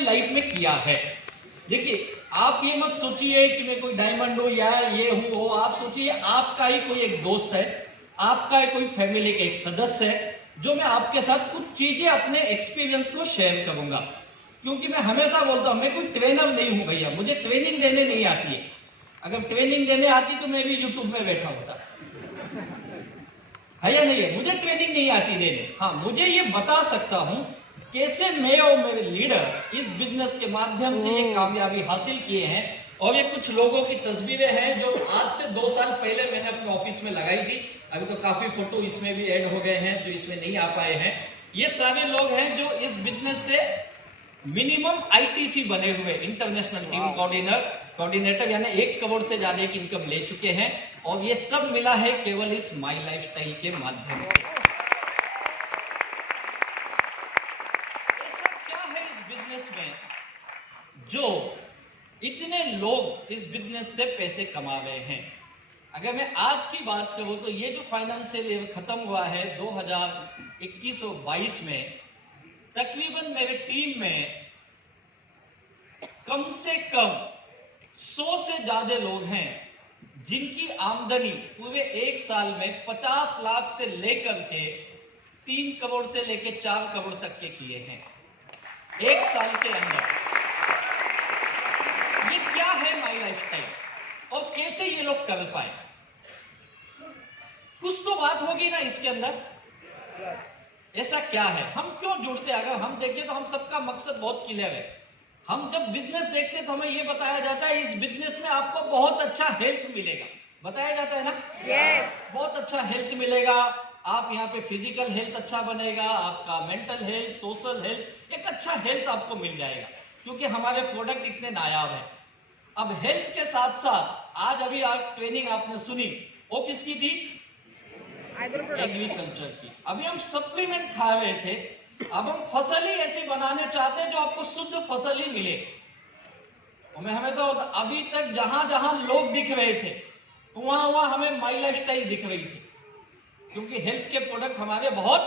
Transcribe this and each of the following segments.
अपने लाइफ में किया है। देखिए, आप ये मत सोचिए कि मैं कोई डायमंड हूं या ये हूं वो। आप सोचिए आपका ही कोई एक दोस्त है, आपका ही कोई फैमिली का एक सदस्य है, जो मैं आपके साथ कुछ चीजें अपने एक्सपीरियंस को शेयर करूंगा। क्योंकि मैं हमेशा बोलता हूं मैं कोई ट्रेनर नहीं हूं भैया, मुझे ट्रेनिंग देने नहीं आती है। अगर ट्रेनिंग देने आती तो मैं भी यूट्यूब में बैठा होता है या नहीं है। मुझे ट्रेनिंग नहीं आती देने, हाँ मुझे ये बता सकता हूं कैसे मैं और मेरे लीडर इस बिजनेस के माध्यम से ये कामयाबी हासिल किए हैं। और ये कुछ लोगों की तस्वीरें हैं जो आज से 2 साल पहले मैंने अपने ऑफिस में लगाई थी। अभी तो काफी फोटो इसमें भी ऐड हो गए हैं जो इसमें नहीं आ पाए हैं। ये सारे लोग हैं जो इस बिजनेस से मिनिमम आईटीसी बने हुए, इंटरनेशनल टीम कोऑर्डिनेटर, यानी 1 करोड़ से ज्यादा की इनकम ले चुके हैं। और ये सब मिला है केवल इस माई लाइफस्टाइल के माध्यम से। ऐसा क्या है इस बिजनेस में जो इतने लोग इस बिजनेस से पैसे कमा रहे हैं? अगर मैं आज की बात करूं तो ये जो फाइनेंशियल ईयर खत्म हुआ है 2021 और 22 में, तकरीबन मेरे टीम में कम से कम 100 से ज्यादा लोग हैं जिनकी आमदनी पूरे 1 साल में 50 लाख से लेकर के 3 करोड़ से लेकर 4 करोड़ तक के किए हैं 1 साल के अंदर। ये क्या है माई लाइफस्टाइल और कैसे ये लोग कर पाए? कुछ तो बात होगी ना इसके अंदर। ऐसा क्या है, हम क्यों जुड़ते हैं? अगर हम देखें तो हम सबका मकसद बहुत क्लियर है। हम जब बिजनेस देखते हैं तो हमें यह बताया जाता है इस बिजनेस में आपको बहुत अच्छा हेल्थ मिलेगा, बताया जाता है ना। yes. बहुत अच्छा हेल्थ मिलेगा, आप यहाँ पे फिजिकल हेल्थ अच्छा बनेगा, आपका मेंटल हेल्थ, सोशल हेल्थ, एक अच्छा हेल्थ आपको मिल जाएगा क्योंकि हमारे प्रोडक्ट इतने नायाब हैं। अब हेल्थ के साथ साथ आज अभी आप ट्रेनिंग आपने सुनी, वो किसकी थी? एग्रीकल्चर की। अभी हम सप्लीमेंट खा रहे थे, अब हम फसल ही ऐसी बनाने चाहते हैं जो आपको शुद्ध फसल ही मिले। और मैं हमेशा बोलता, अभी तक जहां जहां लोग दिख रहे थे वहां वहां हमें माई लाइफस्टाइल दिख रही थी क्योंकि हेल्थ के प्रोडक्ट हमारे बहुत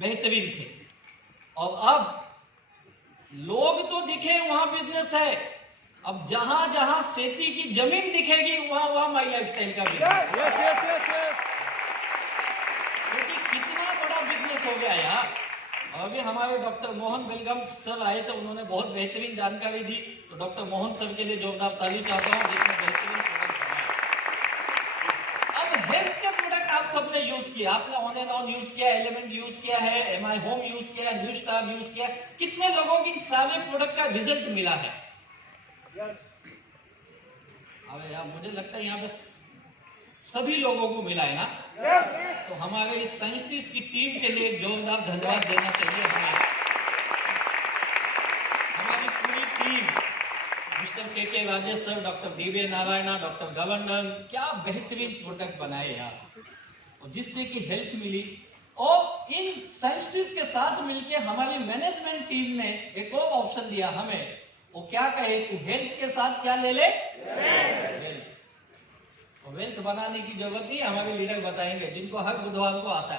बेहतरीन थे। और अब लोग तो दिखे वहां बिजनेस है, अब जहां जहां खेती की जमीन दिखेगी वहां वहां माई लाइफस्टाइल का बिजनेस है। क्योंकि कितना बड़ा बिजनेस हो गया यार। अभी हमारे डॉक्टर मोहन बेलगाम सर आए थे, उन्होंने बहुत बेहतरीन जानकारी दी, तो डॉक्टर मोहन सर के लिए जोरदार ताली चाहता हूं जिसने बेहतरीन प्रोडक्ट बनाया। अब हेल्थ का प्रोडक्ट आप सबने यूज किया, आपने ऑन एंड ऑन यूज किया, एलिमेंट यूज किया है, एमआई होम यूज किया, न्यू स्टार यूज किया। कितने लोगों की सारे प्रोडक्ट का रिजल्ट मिला है? अबे यार मुझे लगता है यहाँ पे सभी लोगों को मिला है ना। तो हमारे इस साइंटिस्ट की टीम के लिए जोरदार धन्यवाद देना चाहिए हमें। हमारी पूरी team, mister K Rajesh sir, doctor DV Narayana, doctor governor, क्या बेहतरीन प्रोडक्ट बनाए यार, और जिससे कि हेल्थ मिली। और इन साइंटिस्ट के साथ मिलकर हमारी मैनेजमेंट टीम ने एक और ऑप्शन दिया हमें, वो क्या कहे कि हेल्थ के साथ क्या ले ले? हेल्थ। वेल्थ बनाने की जरूरत नहीं है, हमारे लीडर बताएंगे, जिनको हर बुधवार को आता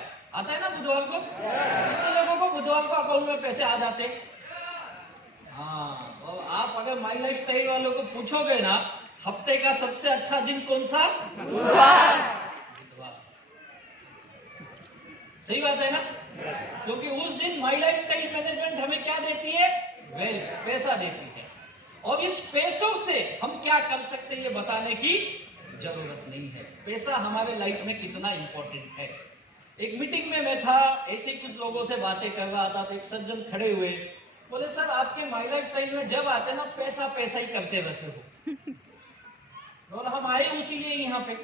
है ना बुधवार को। कितने लोगों को बुधवार को अकाउंट में पैसे आ जाते? हाँ, और आप अगर माई लाइफस्टाइल वालों को पूछोगे ना हफ्ते का सबसे अच्छा दिन कौन सा? बुधवार। सही बात है ना, क्योंकि उस दिन माई लाइफस्टाइल मैनेजमेंट हमें क्या देती है? वेल्थ, पैसा देती है। और इस पैसों से हम क्या कर सकते हैं ये बताने की जरूरत नहीं है। पैसा हमारे लाइफ में कितना इंपॉर्टेंट है। एक मीटिंग में मैं था, ऐसे ही कुछ लोगों से बातें कर रहा था, तो एक सज्जन खड़े हुए, बोले सर आपके माई लाइफस्टाइल में जब आते ना पैसा पैसा ही करते रहते हो। बोला हम आए उसी लिए यहाँ पे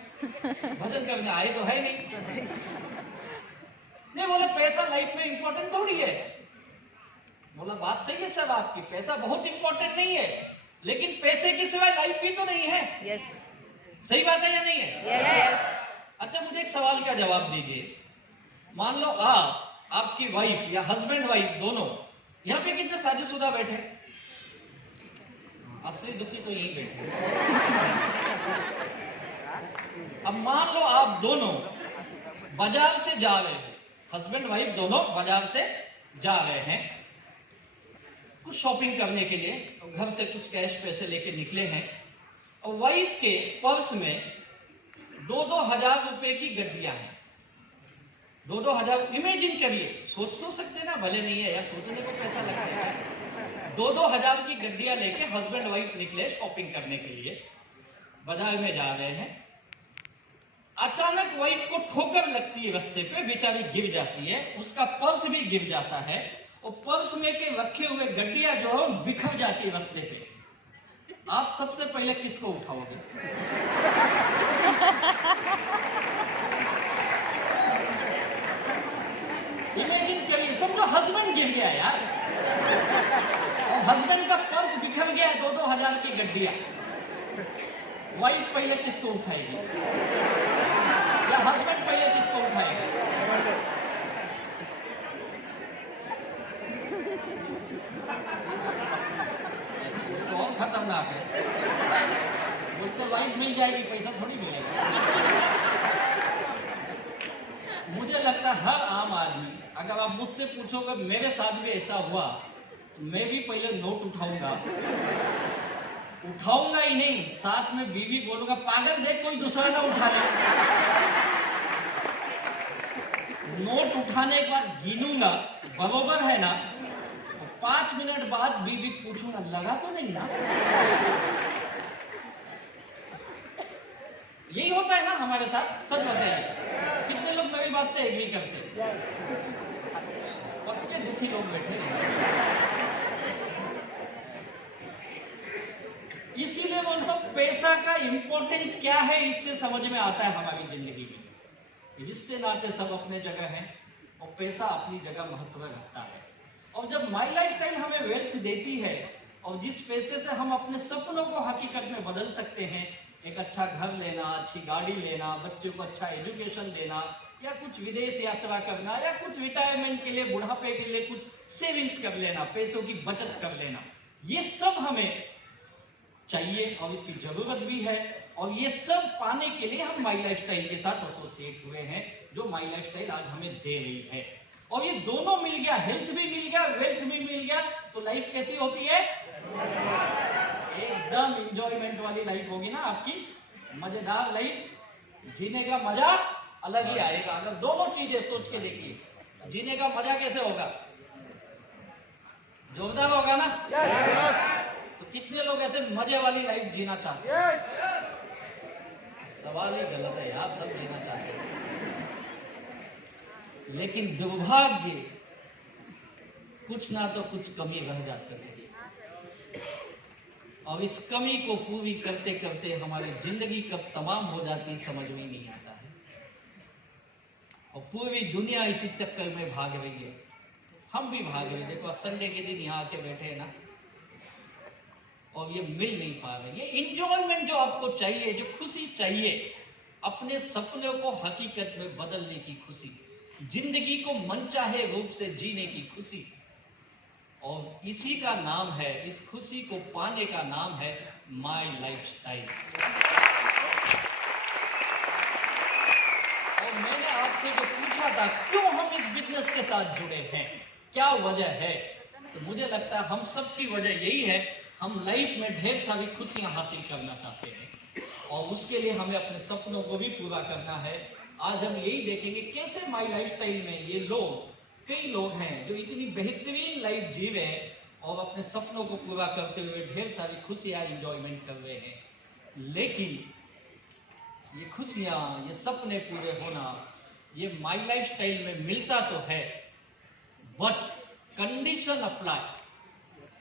भजन करने आए, तो है नहीं। नहीं, बोले पैसा लाइफ में इंपॉर्टेंट थोड़ी है। बोला बात सही है सर आपकी, पैसा बहुत इंपॉर्टेंट नहीं है, लेकिन पैसे की सिवाय लाइफ भी तो नहीं है। yes. सही बात है या नहीं है? yes. अच्छा मुझे एक सवाल का जवाब दीजिए। मान लो आपकी वाइफ या हस्बैंड वाइफ दोनों, यहाँ पे कितने शादीशुदा बैठे? असली दुखी तो यही बैठे। अब मान लो आप दोनों बाजार से जा रहे हो, हस्बैंड वाइफ दोनों बाजार से जा रहे हैं, कुछ शॉपिंग करने के लिए और घर से कुछ कैश पैसे लेके निकले हैं और वाइफ के पर्स में 2-2 हजार रुपए की गड्डियां हैं। 2-2 हजार, इमेजिन करिए, सोच तो सकते ना, भले नहीं है यार, सोचने को पैसा लगता है। 2-2 हजार की गड्डियां लेके हस्बैंड वाइफ निकले शॉपिंग करने के लिए, बाजार में जा रहे हैं। अचानक वाइफ को ठोकर लगती है रास्ते पे, बेचारी गिर जाती है, उसका पर्स भी गिर जाता है और पर्स में के रखे हुए गड्डियां जो है बिखर जाती है रास्ते पे। आप सबसे पहले किसको उठाओगे? इमेजिन करिए, समझो हस्बैंड गिर गया यार और हस्बैंड का पर्स बिखर गया, 2-2 हजार की गड्डियां। वाइफ पहले किसको उठाएगी या हस्बैंड पहले किसको उठाएगा? तो और खतरनाक है, बोलते वाइफ मिल जाएगी, पैसा थोड़ी मिलेगा। मुझे लगता है हर आम आदमी, अगर आप मुझसे पूछोगे मेरे साथ भी ऐसा हुआ, तो मैं भी पहले नोट उठाऊंगा ही नहीं, साथ में बीवी बोलूंगा पागल देख कोई दूसरा ना उठा ले। नोट उठाने के बाद गिनूंगा बरोबर है ना, 5 मिनट बाद बीवी पूछूंगा लगा तो नहीं ना। यही होता है ना हमारे साथ, सच बताइए कितने लोग मेरी बात से एग्री करते हैं? पक्के दुखी लोग बैठे हैं। इसीलिए बोलता हूं पैसा का इंपॉर्टेंस क्या है, इससे समझ में आता है हमारी जिंदगी में। रिश्ते नाते सब अपने जगह हैं और पैसा अपनी जगह महत्व रखता है। और जब माई लाइफस्टाइल हमें वेल्थ देती है और जिस पैसे से हम अपने सपनों को हकीकत में बदल सकते हैं, एक अच्छा घर लेना, अच्छी गाड़ी लेना, बच्चों को अच्छा एजुकेशन देना, या कुछ विदेश यात्रा करना, या कुछ रिटायरमेंट के लिए, बुढ़ापे के लिए कुछ सेविंग्स कर लेना, पैसों की बचत कर लेना, ये सब हमें चाहिए और इसकी जरूरत भी है। और ये सब पाने के लिए हम माई लाइफस्टाइल के साथ एसोसिएट हुए हैं, जो माई लाइफस्टाइल आज हमें दे रही है। और ये दोनों मिल गया, हेल्थ भी मिल गया, वेल्थ भी मिल गया, तो लाइफ कैसी होती है? एकदम एंजॉयमेंट वाली लाइफ होगी ना आपकी, मजेदार लाइफ। जीने का मजा अलग ही आएगा। अगर दोनों चीजें सोच के देखिए, जीने का मजा कैसे होगा? जोरदार होगा ना? तो कितने लोग ऐसे मजे वाली लाइफ जीना चाहते हैं? सवाल ही गलत है, आप सब जीना चाहते हैं, लेकिन दुर्भाग्य कुछ ना तो कुछ कमी रह जाती है और इस कमी को पूरी करते करते हमारी जिंदगी कब तमाम हो जाती समझ में नहीं आता है। और पूरी दुनिया इसी चक्कर में भाग रही है, हम भी भाग रहे। देखो संडे के दिन यहाँ आके बैठे हैं ना, और ये मिल नहीं पा रहे। ये इंजॉयमेंट जो आपको चाहिए, जो खुशी चाहिए, अपने सपनों को हकीकत में बदलने की खुशी, जिंदगी को मनचाहे रूप से जीने की खुशी, और इसी का नाम है, इस खुशी को पाने का नाम है माई लाइफस्टाइल। और मैंने आपसे जो पूछा था क्यों हम इस बिजनेस के साथ जुड़े हैं, क्या वजह है, तो मुझे लगता है हम सबकी वजह यही है, हम लाइफ में ढेर सारी खुशियां हासिल करना चाहते हैं और उसके लिए हमें अपने सपनों को भी पूरा करना है। आज हम यही देखेंगे कैसे माई लाइफस्टाइल में ये लोग, कई लोग हैं जो इतनी बेहतरीन लाइफ जी रहे हैं और अपने सपनों को पूरा करते हुए ढेर सारी खुशियां एंजॉयमेंट कर रहे हैं। लेकिन ये खुशियां, ये सपने पूरे होना, ये माई लाइफस्टाइल में मिलता तो है, बट कंडीशन अप्लाई।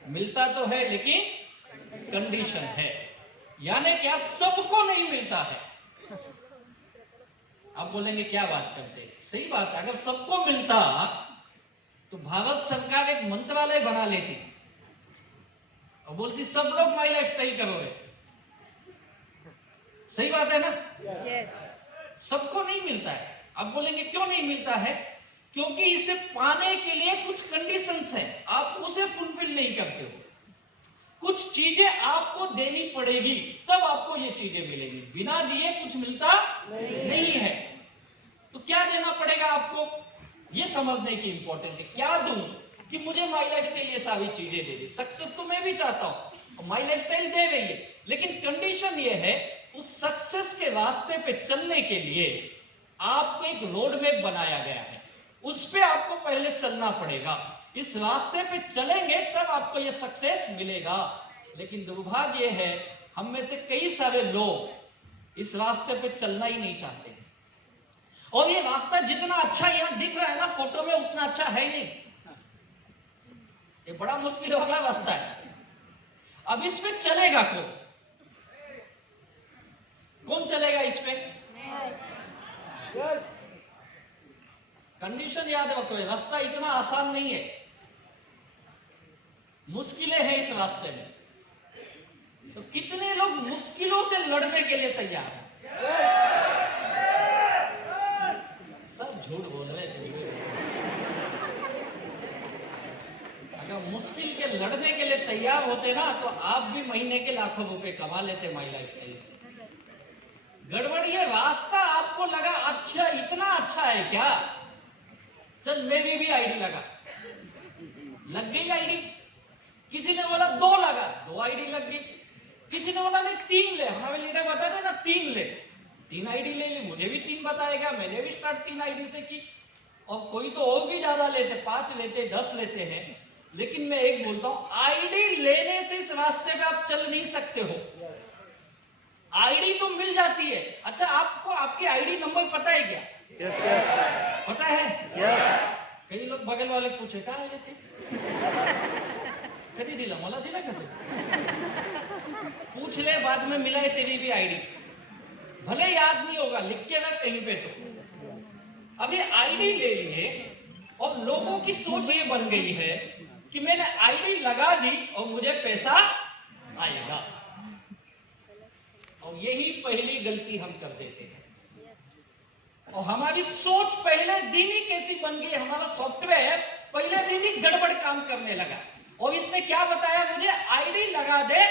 मिलता तो है लेकिन कंडीशन है, यानी क्या, सबको नहीं मिलता है। आप बोलेंगे क्या बात करते, सही बात है। अगर सबको मिलता तो भारत सरकार एक मंत्रालय बना लेती और बोलती सब लोग माई लाइफस्टाइल करोगे। सही बात है ना? yes. सबको नहीं मिलता है। आप बोलेंगे क्यों नहीं मिलता है? क्योंकि इसे पाने के लिए कुछ कंडीशंस हैं, आप उसे फुलफिल नहीं करते हो। कुछ चीजें आपको देनी पड़ेगी तब आपको ये चीजें मिलेगी, बिना दिए कुछ मिलता नहीं है। तो क्या देना पड़ेगा आपको, ये समझने की इंपॉर्टेंट है। क्या दूं कि मुझे माई लाइफ स्टाइल ये सारी चीजें दे दे। सक्सेस तो मैं भी चाहता हूं, माई लाइफ स्टाइल दे रही है, लेकिन कंडीशन ये है उस सक्सेस के रास्ते पे चलने के लिए आपको एक रोड मैप बनाया गया है, उस पे आपको पहले चलना पड़ेगा। इस रास्ते पे चलेंगे तब आपको ये सक्सेस मिलेगा। लेकिन दुर्भाग्य है हम में से कई सारे लोग इस रास्ते पे चलना ही नहीं चाहते हैं। और ये रास्ता जितना अच्छा यहां दिख रहा है ना फोटो में, उतना अच्छा है नहीं। ये बड़ा मुश्किल वाला रास्ता है। अब इस पे चलेगा कौन चलेगा इस पे? कंडीशन याद रखो, रास्ता इतना आसान नहीं है, मुश्किलें हैं इस रास्ते में। तो कितने लोग मुश्किलों से लड़ने के लिए तैयार हैं? सब झूठ बोल रहे हैं। अगर मुश्किल के लड़ने के लिए तैयार होते ना तो आप भी महीने के लाखों रुपए कमा लेते माई लाइफ स्टाइल से। गड़बड़ ये रास्ता आपको लगा अच्छा, इतना अच्छा है क्या, चल मेरी भी आईडी लगा, लग गई आईडी। किसी ने बोला 2 लगा, 2 आईडी लग गई। किसी ने बोला नहीं 3 ले, हमारे लीडर बताते ना 3 ले, 3 आईडी ले ली। मुझे भी 3 बताएगा, मैंने भी स्टार्ट 3 आईडी से की। और कोई तो और भी ज्यादा लेते, 5 लेते, 10 लेते हैं। लेकिन मैं एक बोलता हूं, आईडी लेने से इस रास्ते पे आप चल नहीं सकते हो। आईडी तो मिल जाती है। अच्छा, आपको आपके आईडी नंबर पता है क्या? yes. पता है? yes. कई लोग बगल वाले पूछे कहा है ते कभी दिला मोला दिला कभी पूछ ले, बाद में मिला है तेरी भी आईडी, भले याद नहीं होगा, लिख के रख कहीं पे। तो अभी आईडी ले लिए और लोगों की सोच ये बन गई है कि मैंने आईडी लगा दी और मुझे पैसा आएगा। और यही पहली गलती हम कर देते हैं। और हमारी सोच पहले दिन ही कैसी बन गई, हमारा सॉफ्टवेयर पहले दिन ही गड़बड़ काम करने लगा। और इसने क्या बताया, मुझे आईडी लगा दे,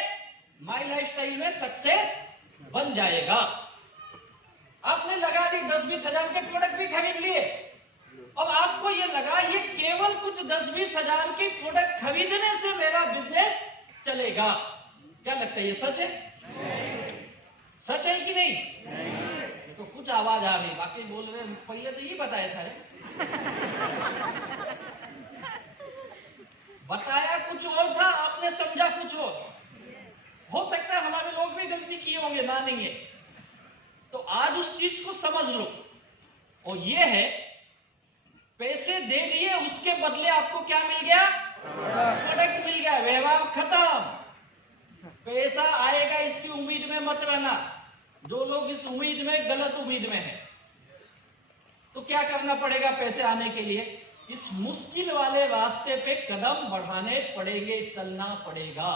माई लाइफ स्टाइल में सक्सेस बन जाएगा। आपने लगा दी, 10-20 हजार के प्रोडक्ट भी खरीद लिए। अब आपको ये लगा ये केवल कुछ 10-20 हजार के प्रोडक्ट खरीदने से मेरा बिजनेस चलेगा। क्या लगता है, ये सच है? सच है कि नहीं? ये तो कुछ आवाज आ रही, बाकी बोल रहे पहले तो ये बताया था रे। बताया कुछ और था, आपने समझा कुछ और। हो सकता है हमारे लोग भी गलती किए होंगे, ना नहीं है। तो आज उस चीज को समझ लो। और ये है, पैसे दे दिए, उसके बदले आपको क्या मिल गया? प्रोडक्ट मिल गया, व्यवहार खत्म। पैसा आएगा इसकी उम्मीद में मत रहना। जो लोग इस उम्मीद में, गलत उम्मीद में है, तो क्या करना पड़ेगा पैसे आने के लिए? इस मुश्किल वाले रास्ते पे कदम बढ़ाने पड़ेंगे, चलना पड़ेगा।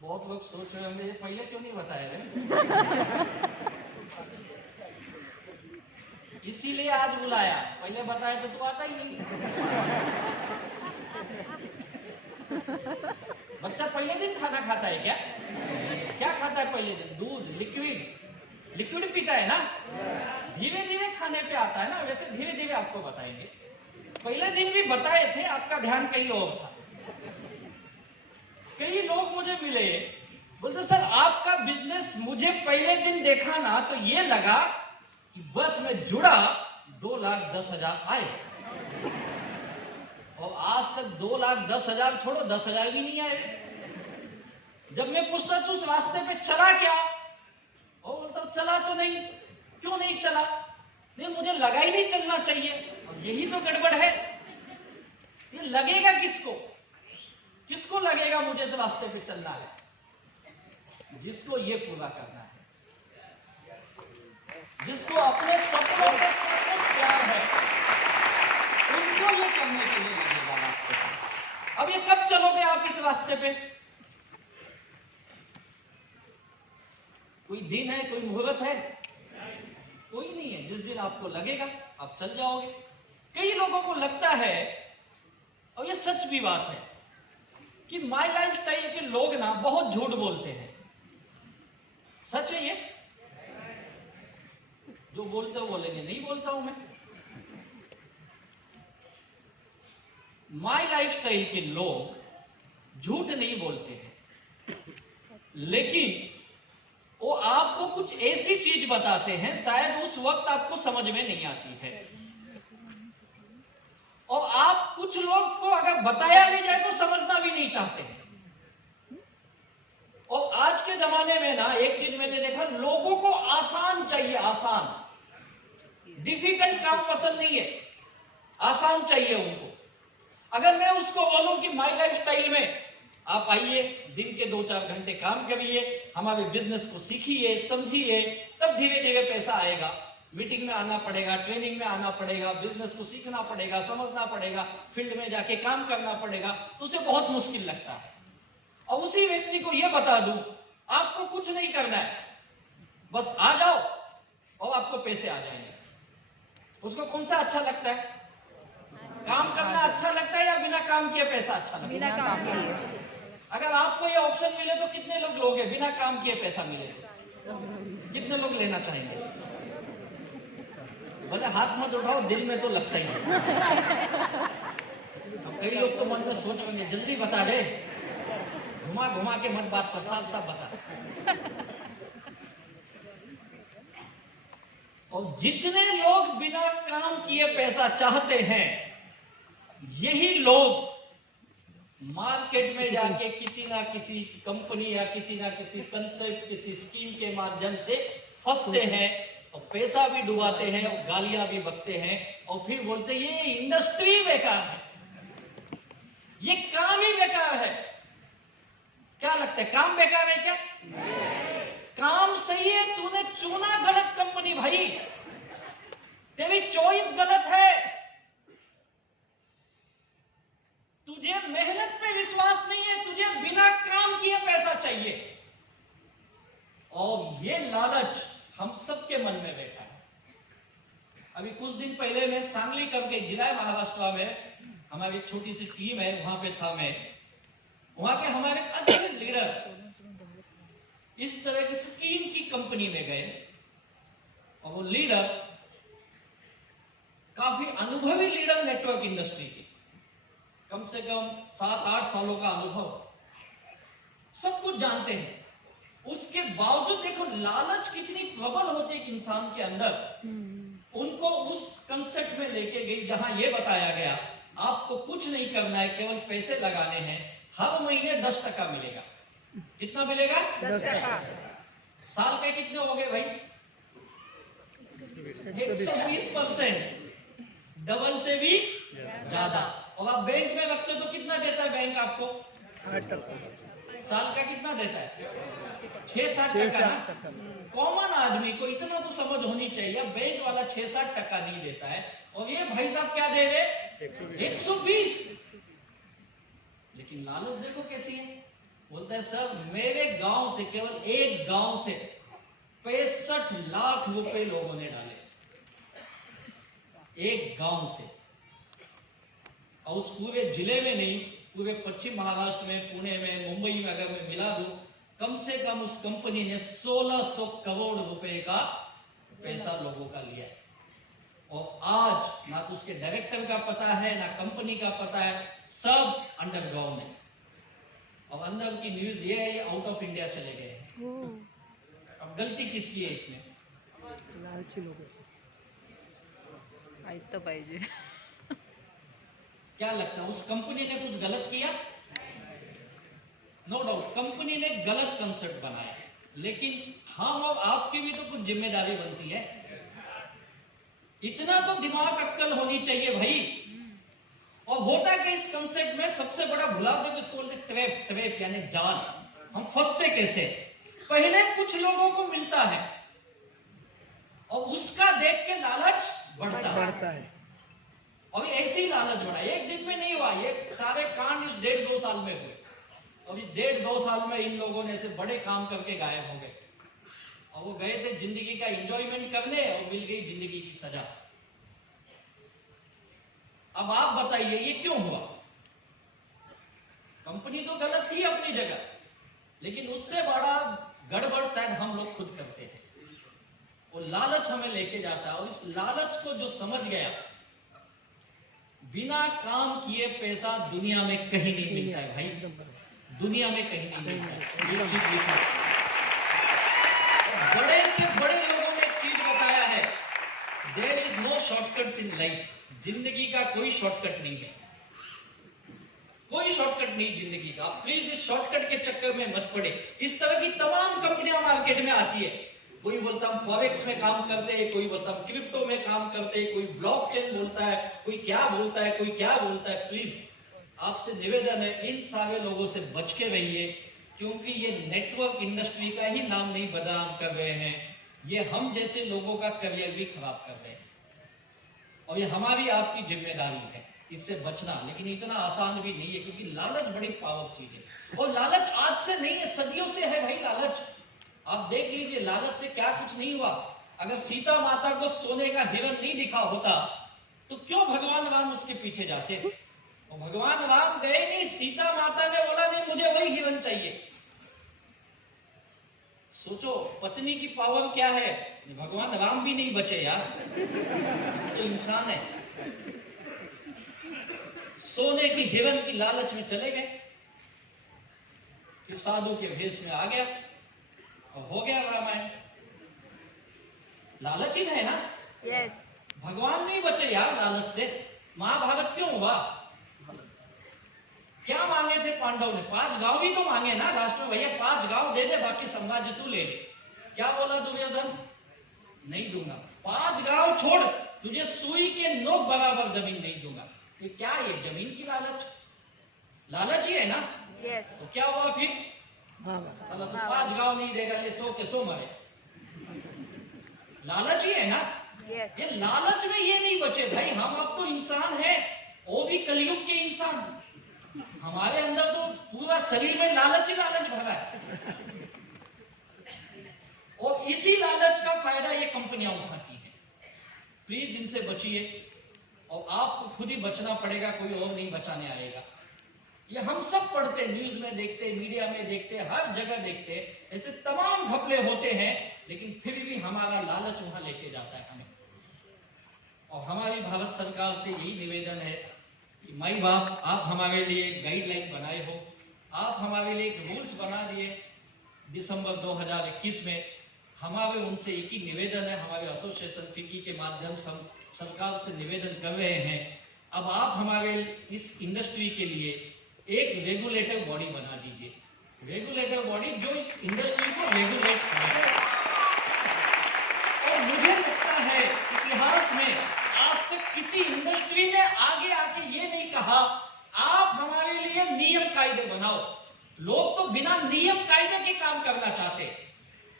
बहुत लोग सोच रहे होंगे ये पहले क्यों नहीं बताया रे? इसीलिए आज बुलाया, पहले बताया तो आता ही नहीं। बच्चा पहले दिन खाना खाता है क्या? क्या खाता है पहले दिन? दूध, लिक्विड पीता है ना। धीरे धीरे खाने पे आता है ना। वैसे धीरे धीरे आपको बताएंगे। पहले दिन भी बताए थे, आपका ध्यान कहीं और था। कई लोग मुझे मिले, बोलते सर आपका बिजनेस मुझे पहले दिन देखा ना तो ये लगा कि बस मैं जुड़ा 2,10,000 आए, और आज तक 2,10,000 छोड़ो 10,000 भी नहीं आए। जब मैं पूछता तू उस रास्ते पे चला क्या, और बोलता चला तो नहीं। क्यों नहीं चला? नहीं, मुझे लगा ही नहीं चलना चाहिए। और यही तो गड़बड़ है। ये लगेगा किसको? किसको लगेगा मुझे इस रास्ते पे चलना है? जिसको ये पूरा करना है, जिसको अपने सपनों के साथ प्यार है, उनको ये करने के लिए लगेगा रास्ते पे। अब ये कब चलोगे आप इस रास्ते पे? कोई दिन है, कोई मुहूर्त है? कोई नहीं है। जिस दिन आपको लगेगा आप चल जाओगे। कई लोगों को लगता है, और ये सच भी बात है, कि माई लाइफ स्टाइल के लोग ना बहुत झूठ बोलते हैं। सच है ये? जो बोलते हो बोलेंगे नहीं बोलता हूं मैं। माई लाइफस्टाइल के लोग झूठ नहीं बोलते हैं, लेकिन वो आपको कुछ ऐसी चीज बताते हैं शायद उस वक्त आपको समझ में नहीं आती है, और आप कुछ लोग को अगर बताया भी जाए तो समझना भी नहीं चाहते हैं। और आज के जमाने में ना एक चीज मैंने देखा, लोगों को आसान चाहिए, आसान। डिफिकल्ट काम पसंद नहीं है, आसान चाहिए उनको। अगर मैं उसको बोलूं कि माई लाइफस्टाइल में आप आइए, दिन के 2-4 घंटे काम करिए, हमारे बिजनेस को सीखिए, समझिए, तब धीरे धीरे पैसा आएगा। मीटिंग में आना पड़ेगा, ट्रेनिंग में आना पड़ेगा, बिजनेस को सीखना पड़ेगा, समझना पड़ेगा, फील्ड में जाके काम करना पड़ेगा, तो उसे बहुत मुश्किल लगता है। और उसी व्यक्ति को यह बता दूं, आपको कुछ नहीं करना है, बस आ जाओ और आपको पैसे आ जाएंगे। उसको कौन सा अच्छा लगता है? काम करना अच्छा लगता है या बिना काम किए पैसा अच्छा लगता है? बिना काम किए। अगर आपको ये ऑप्शन मिले तो कितने लोग लोगे? बिना काम किए पैसा मिले तो कितने लोग लेना चाहेंगे? भले हाथ मत उठाओ, दिल में तो लगता ही है। कई लोग तो मन में सोच रहे हैं जल्दी बता दे, घुमा घुमा के मत बात कर, साफ साफ बता। और जितने लोग बिना काम किए पैसा चाहते हैं, यही लोग मार्केट में जाके किसी ना किसी कंपनी या किसी ना किसी कंसेप्ट, किसी स्कीम के माध्यम से फंसते हैं और पैसा भी डुबाते हैं और गालियां भी बकते हैं और फिर बोलते हैं ये इंडस्ट्री बेकार है, ये काम ही बेकार है। क्या लगता है, काम बेकार है क्या? काम सही है, तूने चुना गलत कंपनी भाई, तेरी चॉइस गलत है। तुझे मेहनत पे विश्वास नहीं है, तुझे बिना काम किए पैसा चाहिए। और ये लालच हम सबके मन में बैठा है। अभी कुछ दिन पहले मैं सांगली करके जिला महाराष्ट्र में हमारी एक छोटी सी टीम है, वहां पे था मैं। वहां के हमारे अच्छे लीडर इस तरह की स्कीम की कंपनी में गए और वो लीडर काफी अनुभवी लीडर, नेटवर्क इंडस्ट्री के, कम से कम 7-8 सालों का अनुभव, सब कुछ जानते हैं। उसके बावजूद देखो लालच कितनी प्रबल होती है इंसान के अंदर। उनको उस कंसेप्ट में लेके गई जहां यह बताया गया आपको कुछ नहीं करना है, केवल पैसे लगाने हैं, हर महीने 10% मिलेगा। कितना मिलेगा? 10%। साल के कितने हो गए भाई? 120%, डबल से भी ज्यादा। और आप बैंक में रखते तो कितना देता है बैंक आपको? 8%। साल का कितना देता है? 6-7%। कॉमन आदमी को इतना तो समझ होनी चाहिए, बैंक वाला 6-7% नहीं देता है, और ये भाई साहब क्या दे रहे? 120। लेकिन लालच देखो कैसी है। बोलता है सर मेरे गांव से, केवल एक गांव से 65 लाख रुपए लोगों ने डाले, एक गांव से। और उस पूरे जिले में नहीं, पूरे पश्चिम महाराष्ट्र में, पुणे में, मुंबई में अगर मैं मिला दूं, कम से कम उस कंपनी ने 1600 करोड़ रुपए का पैसा लोगों का लिया है। और आज ना तो उसके डायरेक्टर का पता है, ना कंपनी का पता है, सब अंडरग्राउंड है। और अंदर की न्यूज ये है, ये आउट ऑफ इंडिया चले गए हैं। अब गलती किसकी है इसमें? लालची लोग ऐकतं पाहिजे। क्या लगता है उस कंपनी ने कुछ गलत किया? नो डाउट कंपनी ने गलत कंसेप्ट बनाया, लेकिन हम और आपकी भी तो कुछ जिम्मेदारी बनती है। इतना तो दिमाग अक्कल होनी चाहिए भाई। और होता क्या इस कंसेप्ट में सबसे बड़ा भुलाव, देखो इसको बोलते ट्रैप, ट्रैप यानी जाल। हम फंसते कैसे? पहले कुछ लोगों को मिलता है और उसका देख के लालच बढ़ता है। और ऐसी लालच बढ़ा, एक दिन में नहीं हुआ, ये सारे कांड इस 1.5-2 साल में हुए। और इस 1.5-2 साल में इन लोगों ने से बड़े काम करके गायब हो गए। और वो गए थे जिंदगी का एंजॉयमेंट करने और मिल गई जिंदगी की सजा। अब आप बताइए ये क्यों हुआ? कंपनी तो गलत थी अपनी जगह, लेकिन उससे बड़ा गड़बड़ शायद हम लोग खुद करते हैं। वो लालच हमें लेके जाता है, और इस लालच को जो समझ गया, बिना काम किए पैसा दुनिया में कहीं नहीं मिलता है भाई, एकदम बराबर। दुनिया में कहीं नहीं मिलता है। नहीं, ये चीज लिखा। बड़े से बड़े लोगों ने एक चीज बताया है, there is no shortcuts in life. जिंदगी का कोई शॉर्टकट नहीं है, कोई शॉर्टकट नहीं जिंदगी का। आप प्लीज इस शॉर्टकट के चक्कर में मत पड़े। इस तरह की तमाम कंपनियां मार्केट में आती है, कोई बोलता हम फॉरेक्स में काम करते हैं, कोई बोलता हम क्रिप्टो में काम करते हैं, कोई ब्लॉकचेन बोलता है, कोई क्या बोलता है, कोई क्या बोलता है। प्लीज आपसे निवेदन है, इन सारे लोगों से बच के रहिए, क्योंकि ये नेटवर्क इंडस्ट्री का ही नाम नहीं बदनाम कर रहे हैं, ये हम जैसे लोगों का करियर भी खराब कर रहे हैं। और ये हमारी आपकी जिम्मेदारी है इससे बचना, लेकिन इतना आसान भी नहीं है, क्योंकि लालच बड़ी पावर चीज है। और लालच आज से नहीं है, सदियों से है भाई लालच। आप देख लीजिए, लालच से क्या कुछ नहीं हुआ। अगर सीता माता को सोने का हिरण नहीं दिखा होता तो क्यों भगवान राम उसके पीछे जाते? और भगवान राम गए नहीं, सीता माता ने बोला नहीं मुझे वही हिरण चाहिए। सोचो पत्नी की पावर क्या है। भगवान राम भी नहीं बचे यार, तो इंसान है। सोने की हिरण की लालच में चले गए, फिर साधु के भेष में आ गया और हो गया रामायण। लालच ही है ना। यस। भगवान नहीं बचे यार लालच से। महाभारत क्यों हुआ? क्या मांगे थे पांडव ने? 5 गांव ही तो मांगे ना लास्ट में, भैया 5 गांव दे दे, बाकी साम्राज्य तू ले ले। क्या बोला दुर्योधन? नहीं दूंगा। 5 गांव छोड़, तुझे सुई के नोक बराबर जमीन नहीं दूंगा। ये क्या, ये जमीन की लालच? लालच ही है ना। यस। तो क्या हुआ फिर? महाभारत। चलो तो 5 गांव नहीं देगा, ले 100 के 100 मरे। लालच ही है ना। यस। ये लालच में ये नहीं बचे भाई। हम अब तो इंसान हैं, वो भी कलयुग के इंसान। हमारे अंदर तो पूरा शरीर में लालच ही लालच भरा है, और इसी लालच का फायदा ये कंपनियां उठाती हैं। प्लीज इनसे बचिए, और आपको खुद ही बचना पड़ेगा, कोई और नहीं बचाने आएगा। ये हम सब पढ़ते, न्यूज में देखते, मीडिया में देखते, हर जगह देखते, ऐसे तमाम घपले होते हैं, लेकिन फिर भी हमारा लालच वहां लेके जाता है हमें। और हमारी भारत सरकार से यही निवेदन है, माई बाप आप हमारे लिए एक गाइडलाइन बनाए हो, आप हमारे लिए एक रूल्स बना दिए दिसंबर 2021 में। हमारे उनसे एक ही निवेदन है, हमारे एसोसिएशन फिक्की के माध्यम से हम सरकार से निवेदन कर रहे हैं, अब आप हमारे इस इंडस्ट्री के लिए एक रेगुलेटर बॉडी बना दीजिए। रेगुलेटर बॉडी जो इस इंडस्ट्री को रेगुलेट करे। और मुझे लगता है इतिहास में आज तक किसी इंडस्ट्री ने आगे आके ये नहीं कहा आप हमारे लिए नियम कायदे बनाओ। लोग तो बिना नियम कायदे के काम करना चाहते।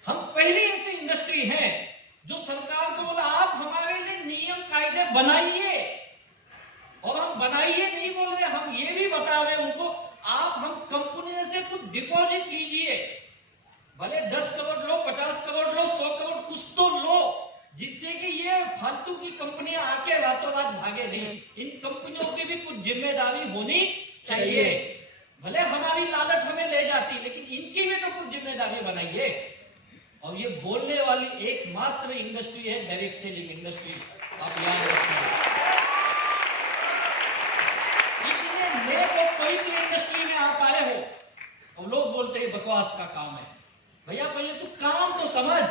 हम पहली ऐसी इंडस्ट्री है जो सरकार को बोला आप हमारे लिए नियम कायदे बनाइए, और हम बनाइए नहीं बोल रहे, हम ये भी बता रहे उनको आप हम कंपनी से कुछ डिपॉजिट लीजिए, भले 10 करोड़ लो, 50 करोड़ लो, 100 करोड़ कुछ तो लो, जिससे कि ये फालतू की कंपनियां आके रातों रात भागे नहीं। इन कंपनियों की भी कुछ जिम्मेदारी होनी चाहिए। भले हमारी लालच हमें ले जाती, लेकिन इनकी भी तो कुछ जिम्मेदारी बनाइए। और ये बोलने वाली एकमात्र इंडस्ट्री है डायरेक्ट सेलिंग इंडस्ट्री, आप याद रखिए। इतने नेक और पवित्र इंडस्ट्री में आप आए हो और लोग बोलते हैं बकवास का काम है। भैया पहले तू काम तो समझ,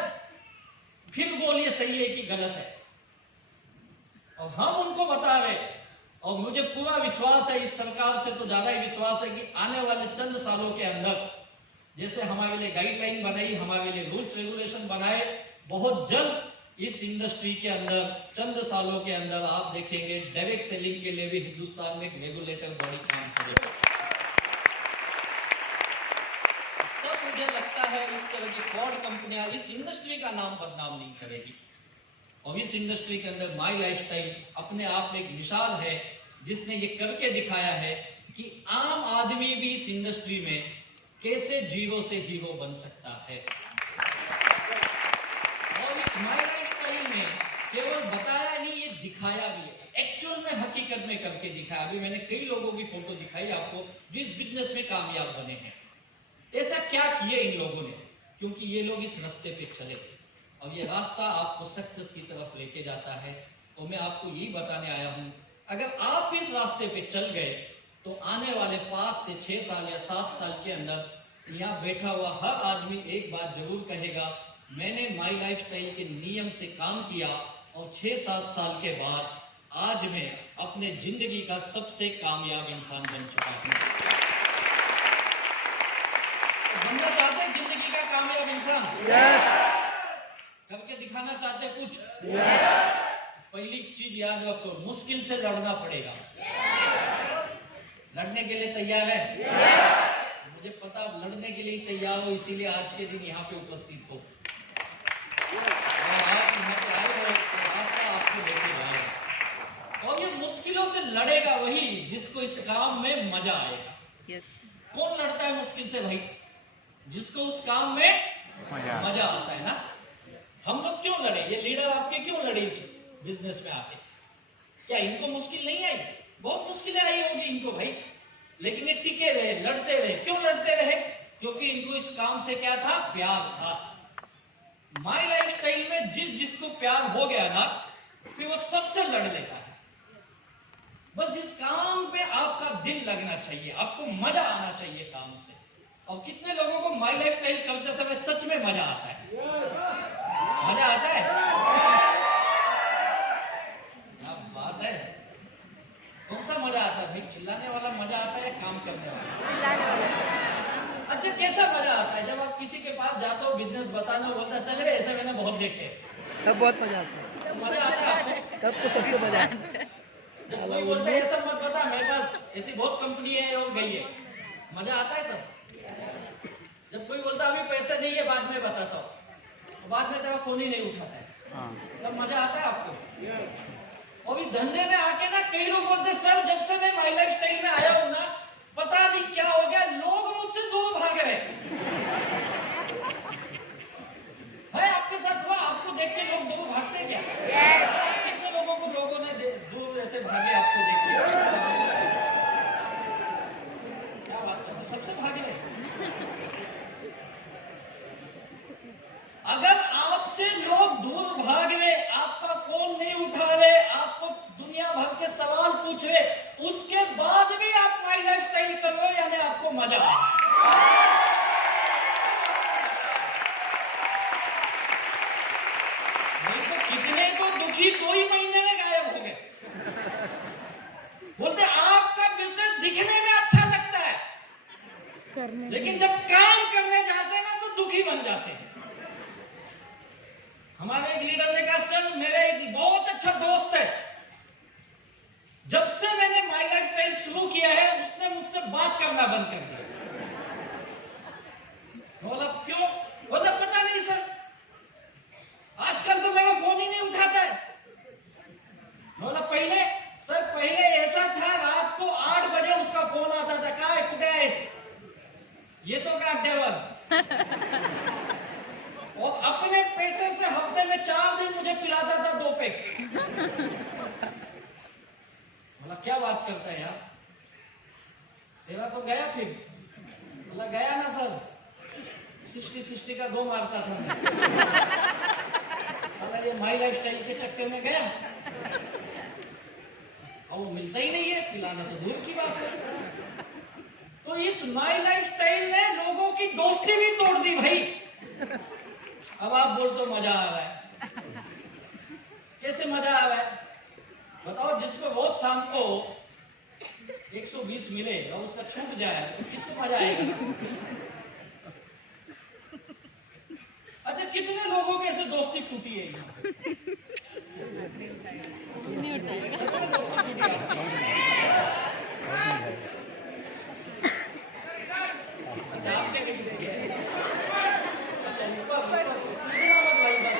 फिर बोलिए सही है कि गलत है। और हम उनको बता रहे, और मुझे पूरा विश्वास है, इस सरकार से तो ज्यादा ही विश्वास है कि आने वाले चंद सालों के अंदर जैसे हमारे लिए गाइडलाइन बनाई, हमारे लिए रूल्स रेगुलेशन बनाए, बहुत जल्द इस इंडस्ट्री के अंदर चंद सालों के अंदर आप देखेंगे डायरेक्ट सेलिंग के लिए भी हिंदुस्तान में एक रेगुलेटर बॉडी काम करेगा। तब मुझे लगता है इस तरह की फ्रॉड कंपनियां इस इंडस्ट्री का नाम बदनाम नहीं करेगी। और इस इंडस्ट्री के अंदर माई लाइफस्टाइल अपने आप में एक मिसाल है, जिसने ये करके दिखाया है कि आम आदमी भी इस इंडस्ट्री में कैसे जीरो से हीरो बन सकता है। और इस माई लाइफस्टाइल में केवल बताया नहीं, ये दिखाया भी है, एक्चुअल में हकीकत में करके दिखाया। अभी मैंने कई लोगों की फोटो दिखाई आपको जो इस बिजनेस में कामयाब बने हैं। ऐसा क्या किए इन लोगों ने? क्योंकि ये लोग इस रास्ते पे चले, और ये रास्ता आपको सक्सेस की तरफ लेके जाता है। और मैं आपको यही बताने आया हूं, अगर आप इस रास्ते पे चल गए तो आने वाले 5 से 6 साल या 7 साल के अंदर यहाँ बैठा हुआ हर आदमी एक बात जरूर कहेगा, मैंने माई लाइफस्टाइल के नियम से काम किया और 6-7 साल के बाद आज मैं अपने जिंदगी का सबसे कामयाब इंसान बन चुका हूँ। बनना चाहते हैं जिंदगी का कामयाब इंसान? यस। करके दिखाना चाहते कुछ? यस। पहली चीज याद रखो, मुश्किल से लड़ना पड़ेगा। लड़ने के लिए तैयार है? मुझे पता लड़ने के लिए तैयार हो, इसीलिए आज के दिन यहाँ पे उपस्थित हो और आप यहाँ पे आए हो तो रास्ता आपको लेके जाएगा। और ये मुश्किलों से लड़ेगा वही जिसको इस काम में मजा आएगा। कौन लड़ता है मुश्किल से? भाई जिसको उस काम में मजा आता है ना। हम लोग क्यों लड़े? ये लीडर आपके क्यों लड़े इस बिजनेस में आके? क्या इनको मुश्किल नहीं आई? बहुत मुश्किलें आई होगी इनको भाई, लेकिन ये टिके रहे, लड़ते रहे। क्यों लड़ते रहे? क्योंकि इनको इस काम से क्या था? प्यार था। माई लाइफस्टाइल में जिसको प्यार हो गया ना, फिर वो सबसे लड़ लेता है। बस इस काम पे आपका दिल लगना चाहिए, आपको मजा आना चाहिए काम से। और कितने लोगों को माई लाइफस्टाइल करते समय सच में मजा आता है? मजा आता है? क्या बात है। कौन सा मजा आता है भाई? चिल्लाने वाला मजा आता है, काम करने वाला? चिल्लाने वाला। अच्छा, कैसा मजा आता है? जब आप किसी के पास जाते हो, बिजनेस बताना, बोलता चले गए, ऐसे मैंने बहुत देखे, तब बहुत मजा आता है। मजा आता है आपको? तब तो सबसे मजा आता है। जब कोई बोलता है ऐसा मत बता, मेरे पास ऐसी बहुत कंपनी है और गई है, मजा आता है तब? जब कोई बोलता अभी पैसे नहीं है, बाद में बताता हूँ, बाद में तेरा फोन ही नहीं उठाता है, तब मजा आता है आपको? और इस धंधे में आके ना कई लोग बोलते सर जब से मैं माई लाइफस्टाइल में आया हूं ना, पता नहीं क्या हो गया, लोग मुझसे दूर भाग रहे है। आपके साथ हुआ? आपको देख के लोग दूर भागते क्या? कितने लोगों को लोगों ने दूर ऐसे भागे आपको देख के? क्या बात करते? सबसे भागे। अगर आपसे लोग दूर भाग रहे, आपका फोन नहीं उठा रहे, आपको दुनिया भर के सवाल पूछ रहे, उसके बाद भी आप माई लाइफस्टाइल कर रहे हो, यानी आपको मजा आ रहा है। नहीं तो कितने तो दुखी 2 ही महीने में गायब हो गए। बोलते आपका बिजनेस दिखने में अच्छा लगता है, लेकिन जब काम करने जाते हैं ना तो दुखी बन जाते हैं। हमारे एक लीडर ने कहा सर मेरा एक बहुत अच्छा दोस्त है, जब से मैंने माई लाइफस्टाइल शुरू किया है उसने मुझसे बात करना बंद कर दिया। बोला क्यों? बोला पता नहीं सर, आजकल तो मेरा फोन ही नहीं उठाता है। बोला पहले? सर पहले ऐसा था, रात को 8 बजे उसका फोन आता था, कहाँ है, कुठे आहेस? ये तो का अड्डेवर। और अपने पैसे से हफ्ते में 4 दिन मुझे पिलाता था 2 पैक। बोला क्या बात करता है यार, तेरा तो गया फिर? बोला गया ना सर, 60 का 2 मारता था मैं। साला ये माई लाइफस्टाइल के चक्कर में गया और वो मिलता ही नहीं है, पिलाना तो दूर की बात है। तो इस माई लाइफस्टाइल ने लोगों की दोस्ती भी तोड़ दी भाई। अब आप बोल तो मजा आ रहा है। कैसे मजा आ रहा है बताओ? जिसको रोज शाम को 120 मिले और उसका छूट जाए तो किसको मजा आएगा? अच्छा कितने लोगों की ऐसे दोस्ती टूटी है यहाँ? सच में दोस्ती टूटी है? अच्छा आपके भी टूटी है? अच्छा ऊपर कूदना मत भाई बस।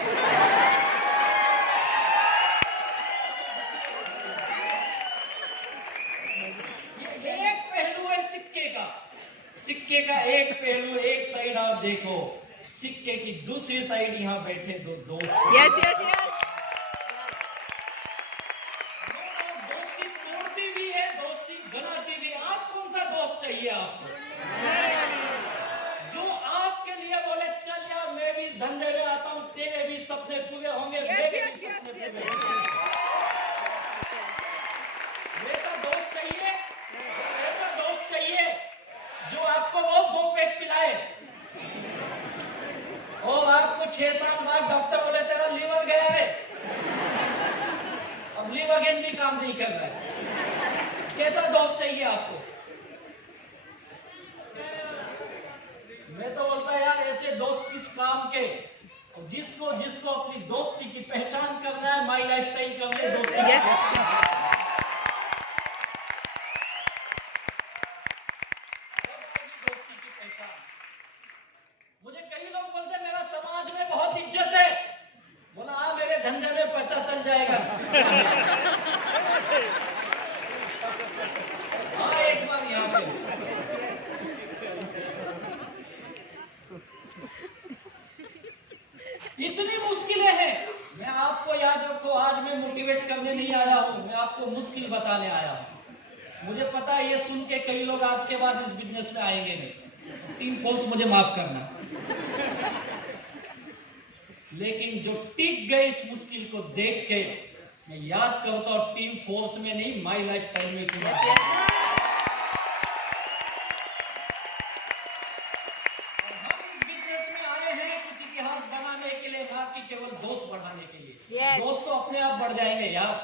ये एक पहलू है सिक्के का। सिक्के का एक पहलू, एक साइड आप देखो, सिक्के की दूसरी साइड यहाँ बैठे 2 दोस्त। Yes yes yes. दोस्ती तोड़ती भी है, दोस्ती बनाती भी है। आप कौन सा दोस्त चाहिए आपको? जो आपके लिए बोले चल यार मैं भी इस धंधे में आता हूँ, तेरे भी सपने पूरे होंगे, मेरे भी सपने पूरे होंगे। 6 साल बाद डॉक्टर बोले तेरा लीवर गया है, अब लिव अगेन भी काम नहीं कर रहा है। कैसा दोस्त चाहिए आपको? मैं तो बोलता यार ऐसे दोस्त किस काम के। और जिसको जिसको अपनी दोस्ती की पहचान करना है, माई लाइफ स्टाइल कर ले दोस्ती। दोस्ती की पहचान। मुझे कई लोग बोलते हैं मेरा समाज में बहुत इज्जत है। बोला हाँ, मेरे धंधे में पता चल जाएगा। हाँ, एक बार यहाँ पे इतनी मुश्किलें हैं। मैं आपको याद रखो, आज मैं मोटिवेट करने नहीं आया हूं, मैं आपको मुश्किल बताने आया हूं। मुझे पता है ये सुन के कई लोग आज के बाद इस बिजनेस में आएंगे नहीं। टीम फोर्स मुझे माफ करना, लेकिन जो टिक गए इस मुश्किल को देख के, मैं याद करता हूं टीम फोर्स में नहीं, माई लाइफ स्टाइल में किया। केवल दोस्त बढ़ाने के लिए। दोस्त तो अपने आप बढ़ जाएंगे यार।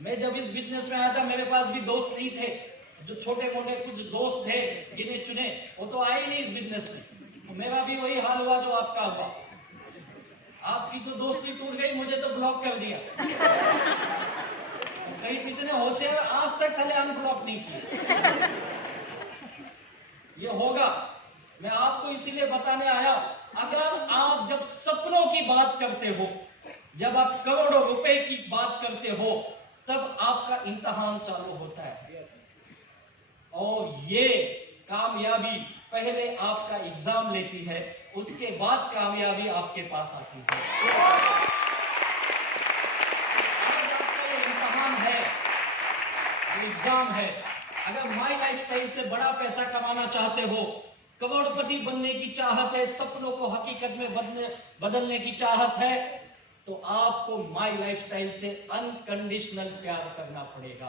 मैं जब इस बिजनेस में आया था, मेरे पास भी दोस्त नहीं थे। जो छोटे मोटे कुछ दोस्त थे गिने चुने, वो तो आए ही नहीं इस बिजनेस में। मेरा भी वही हाल हुआ जो आपका हुआ। आपकी तो दोस्ती टूट गई, मुझे तो ब्लॉक कर दिया। कई इतने होशियार आज तक साले अनब्लॉक नहीं किए। ये होगा, मैं आपको इसीलिए बताने आया। अगर आप जब सपनों की बात करते हो, जब आप करोड़ों रुपए की बात करते हो, तब आपका इम्तिहान चालू होता है। और ये कामयाबी पहले आपका एग्जाम लेती है, उसके बाद कामयाबी आपके पास आती है। आज आपका ये इम्तिहान है, ये एग्जाम है। अगर माई लाइफ स्टाइल से बड़ा पैसा कमाना चाहते हो, करोड़पति बनने की चाहत है, सपनों को हकीकत में बदलने की चाहत है, तो आपको माई लाइफ स्टाइल से अनकंडीशनल प्यार करना पड़ेगा।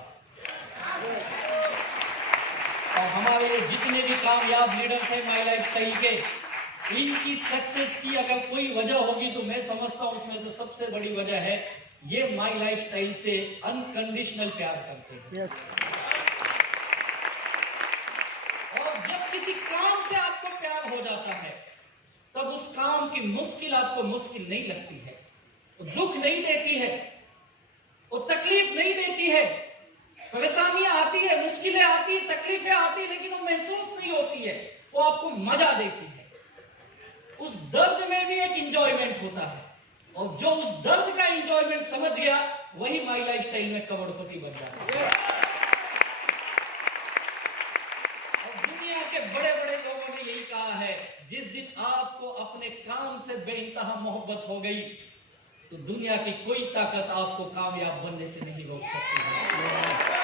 और हमारे जितने भी कामयाब लीडर्स हैं माई लाइफ स्टाइल के, इनकी सक्सेस की अगर कोई वजह होगी तो मैं समझता हूं उसमें से सबसे बड़ी वजह है ये माई लाइफ स्टाइल से अनकंडीशनल प्यार करते हैं। जब किसी काम से आपको प्यार हो जाता है, तब उस काम की मुश्किल आपको मुश्किल नहीं लगती है, वो दुख नहीं देती है, वो तकलीफ नहीं देती है। परेशानियां आती है, मुश्किलें आती है, तकलीफें आती है, लेकिन वो महसूस नहीं होती है, वो आपको मजा देती है। उस दर्द में भी एक इंजॉयमेंट होता है, और जो उस दर्द का इंजॉयमेंट समझ गया, वही माई लाइफ स्टाइल में करोड़पति बन जाता है। के बड़े-बड़े लोगों ने यही कहा है, जिस दिन आपको अपने काम से बेइंतहा मोहब्बत हो गई, तो दुनिया की कोई ताकत आपको कामयाब बनने से नहीं रोक सकती है।